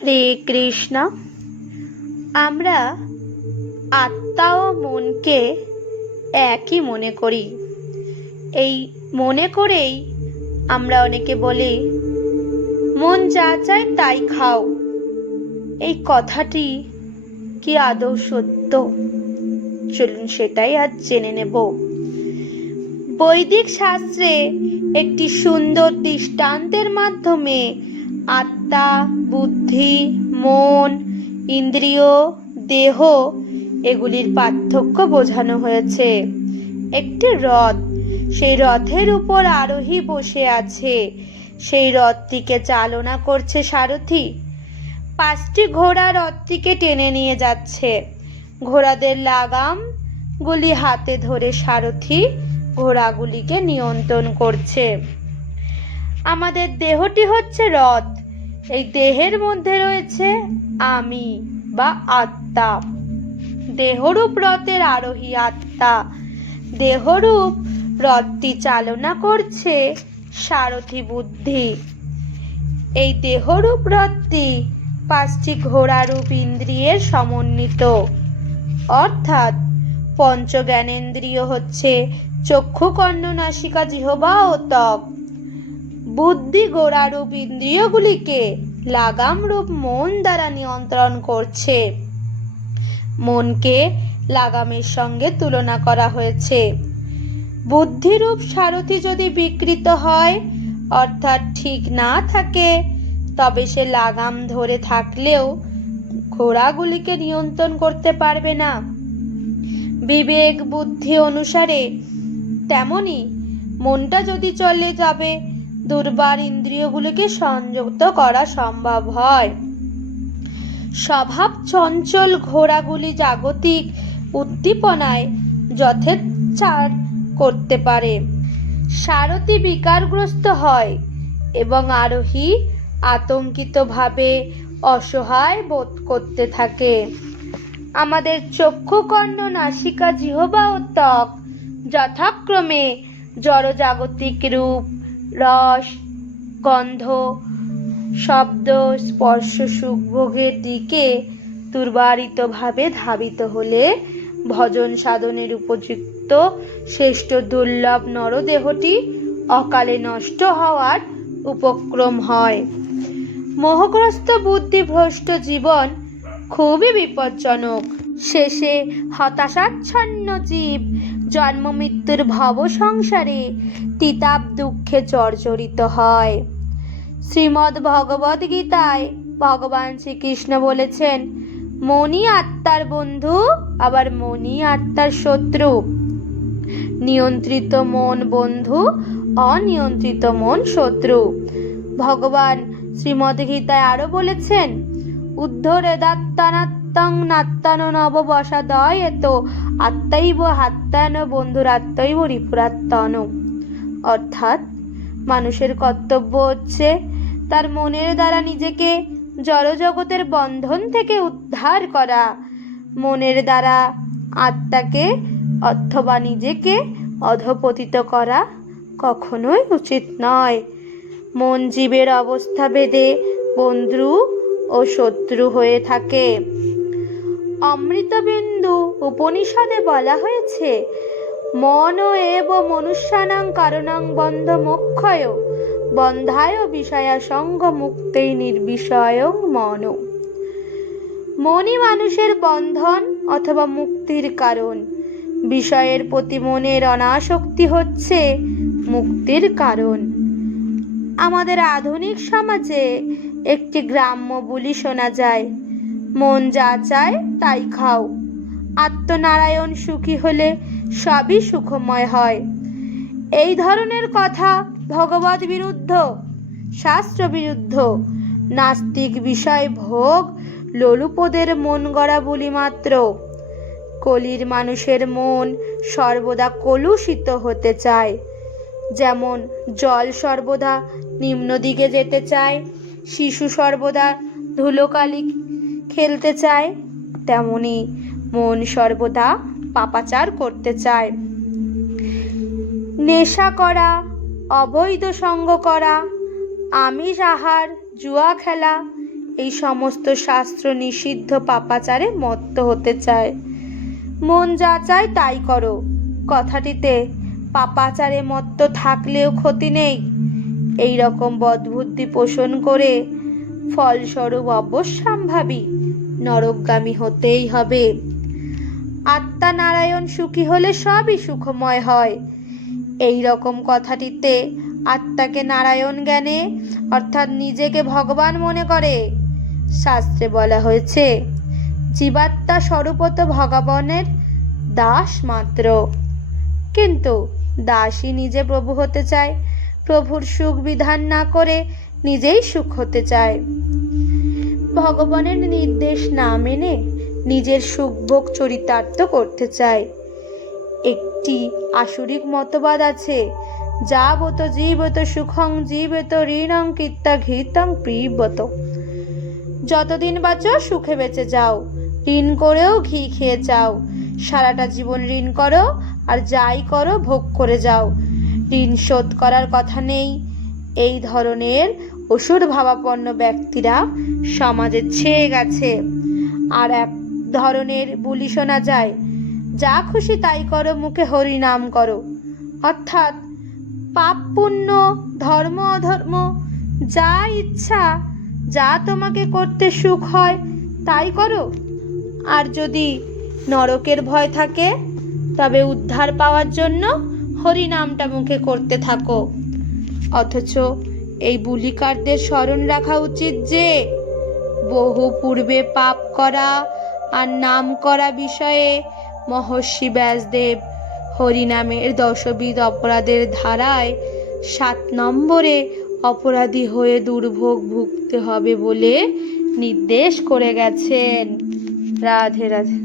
হরে কৃষ্ণ। আমরা আত্মা ও মনকে একই মনে করি। এই মনে করেই আমরা অনেকে বলি, মন যা চায় তাই খাও। এই কথাটি কি আদৌ সত্য? চলুন সেটাই আজ জেনে নেব। বৈদিক শাস্ত্রে একটি সুন্দর দৃষ্টান্তের মাধ্যমে আত্মা, বুদ্ধি, মন, ইন্দ্রিয়, দেহ এগুলির পার্থক্য বোঝানো হয়েছে। একটি রথ, সেই রথের উপর আরোহী বসে আছে। সেই রথটিকে চালনা করছে সারথি। 5টি ঘোড়া রথটিকে টেনে নিয়ে যাচ্ছে। ঘোড়াদের লাগামগুলি হাতে ধরে সারথি ঘোড়াগুলিকে নিয়ন্ত্রণ করছে। আমাদের দেহটি হচ্ছে রথ। এই দেহের মধ্যে রয়েছে আমি বা আত্মা। দেহরূপ রথের আরোহী আত্মা। দেহরূপ রথটি চালনা করছে সারথি বুদ্ধি। এই দেহরূপ রথটি 5টি ঘোড়ারূপ ইন্দ্রিয়ের সমন্বিত, অর্থাৎ পঞ্চ জ্ঞানেন্দ্রিয় হচ্ছে চক্ষু, কর্ণ, নাসিকা, জিহ্বা ও ত্বক। বুদ্ধি ঘোড়ারূপ ইন্দ্রিয়গুলিকে লাগামরূপ মন দ্বারা নিয়ন্ত্রণ করছে। মনকে লাগামের সঙ্গে তুলনা করা হয়েছে। বুদ্ধিরূপ সারথি যদি বিকৃত হয়, অর্থাৎ ঠিক না থাকে, তবে সে লাগাম ধরে থাকলেও ঘোড়াগুলিকে নিয়ন্ত্রণ করতে পারবে না। বিবেক বুদ্ধি অনুসারে তেমনি মনটা যদি চলে যাবে, দুর্বার ইন্দ্রিয়গুলিকে সংযত করা সম্ভব হয়। স্বভাব চঞ্চল ঘোড়াগুলি জাগতিক উদ্দীপনায় যথেচ্ছাচার করতে পারে। সারথি বিকারগ্রস্ত হয় এবং আরোহী আতঙ্কিতভাবে অসহায় বোধ করতে থাকে। আমাদের চক্ষু, কর্ণ, নাসিকা, জিহ্বা ও ত্বক যথাক্রমে জড়জাগতিক রূপ, রস, গন্ধ, শব্দ, স্পর্শ, সুখ ভোগের দিকে দুর্বারিতভাবে ধাবিত হলে ভজন সাধনের উপযুক্ত শ্রেষ্ঠ দুর্লভ নরদেহটি অকালে নষ্ট হওয়ার উপক্রম হয়। মোহগ্রস্ত বুদ্ধিভ্রষ্ট জীবন খুবই বিপজ্জনক। শেষে হতাশাচ্ছন্ন জীব জন্ম মৃত্যুর ভব সংসারে তিতাব দুঃখে জর্জরিত হয়। শ্রীমদ্ ভগবদ গীতায় ভগবান শ্রীকৃষ্ণ বলেছেন, মনই আত্মার বন্ধু, আবার মনই আত্মার শত্রু। নিয়ন্ত্রিত মন বন্ধু, অনিয়ন্ত্রিত মন শত্রু। ভগবান শ্রীমদ্ গীতায় আরো বলেছেন, উদ্ধরেদাত্মানাত্মং নাত্মানো নববসাদয় এত আত্মাইব হাত্যান বন্ধুরাত্মৈব রিপুরাত্মন। অর্থাৎ মানুষের কর্তব্য হচ্ছে তার মনের দ্বারা নিজেকে জড়জগতের বন্ধন থেকে উদ্ধার করা। মনের দ্বারা আত্মাকে অথবা নিজেকে অধঃপতিত করা কখনোই উচিত নয়। মন জীবের অবস্থা ভেদে বন্ধু ও শত্রু হয়ে থাকে। অমৃতবিন্দু উপনিষদে বলা হয়েছে, মন এব মনুষ্যানাং কারণং বন্ধ মোক্ষয় বন্ধায় বিষয়া সঙ্গ মুক্তেই নির্বিষয়ং মন। মনই মানুষের বন্ধন অথবা মুক্তির কারণ। বিষয়ের প্রতি মনের অনাসক্তি হচ্ছে মুক্তির কারণ। আমাদের আধুনিক সমাজে একটি গ্রাম্য বুলি শোনা যায়, মন যা চায় তাই খাও। আত্মনারায়ণ সুখী হলে সবই সুখময় হয়। এই ধরনের কথা ভগবদ বিরুদ্ধ, শাস্ত্র বিরুদ্ধ। নাস্তিক বিষয় ভোগ লোলুপদের মন গড়া বুলি মাত্র। কলির মানুষের মন সর্বদা কলুষিত হতে চায়। যেমন জল সর্বদা নিম্ন দিকে যেতে চায়, শিশু সর্বদা ধুলোকালি খেলতে চায়, তেমনি মন সর্বদা পাপাচার করতে চায়। নেশা করা, অবৈধ সঙ্গ করা, আমিষ আহার, জুয়া খেলা এই সমস্ত শাস্ত্র নিষিদ্ধ পাপাচারে মত্ত হতে চায়। মন যা চায় তাই করো কথাটিতে পাপাচারে মত্ত থাকলেও ক্ষতি নেই। এই রকম বদবুদ্ধি পোষণ করে ফলস্বরূপ অবশ্যম্ভাবী নরকগামী হতেই হবে। আত্মা নারায়ণ সুখী হলে সবই সুখময় হয়। এই রকম কথাটিতে আত্মাকে নারায়ণ জ্ঞানে অর্থাৎ নিজেকে ভগবান মনে করে। শাস্ত্রে বলা হয়েছে জীবাত্মা স্বরূপত ভগবানের দাস মাত্র, কিন্তু দাসী নিজে প্রভু হতে চায়, প্রভুর সুখ বিধান না করে নিজেই সুখ হতে চায়। ভগবানের নির্দেশ না মেনে নিজের সুখভোগ চরিতার্থ করতে চায়। একটি আসুরিক মতবাদ আছে, যাবত জীবত সুখং জীবত ঋণং কীর্তা ঘৃতং পিবত। যতদিন বাঁচো সুখে বেঁচে যাও, ঋণ করেও ঘি খেয়ে যাও, সারাটা জীবন ঋণ করো আর যাই করো ভোগ করে যাও, ঋণ শোধ করার কথা নেই। এই ধরনের অসুর ভাবাপন্ন ব্যক্তিরা সমাজে ছেয়ে গেছে। আর এক ধরনের বুলি শোনা যায়, যা খুশি তাই করো, মুখে হরি নাম করো, অর্থাৎ পাপ পুণ্য ধর্ম অধর্ম যা ইচ্ছা, যা তোমাকে করতে সুখ হয় তাই করো। আর যদি নরকের ভয় থাকে তবে উদ্ধার পাওয়ার জন্য হরি নামটা মুখে করতে থাকো। অথচ এই বুলিকারদের স্মরণ রাখা উচিত যে বহু পূর্বে পাপ করা আর নাম করা বিষয়ে মহর্ষি ব্যাসদেব হরিনামের 10 অপরাধের ধারায় 7 নম্বরে অপরাধী হয়ে দুর্ভোগ ভুগতে হবে বলে নির্দেশ করে গেছেন। রাধে রাধে।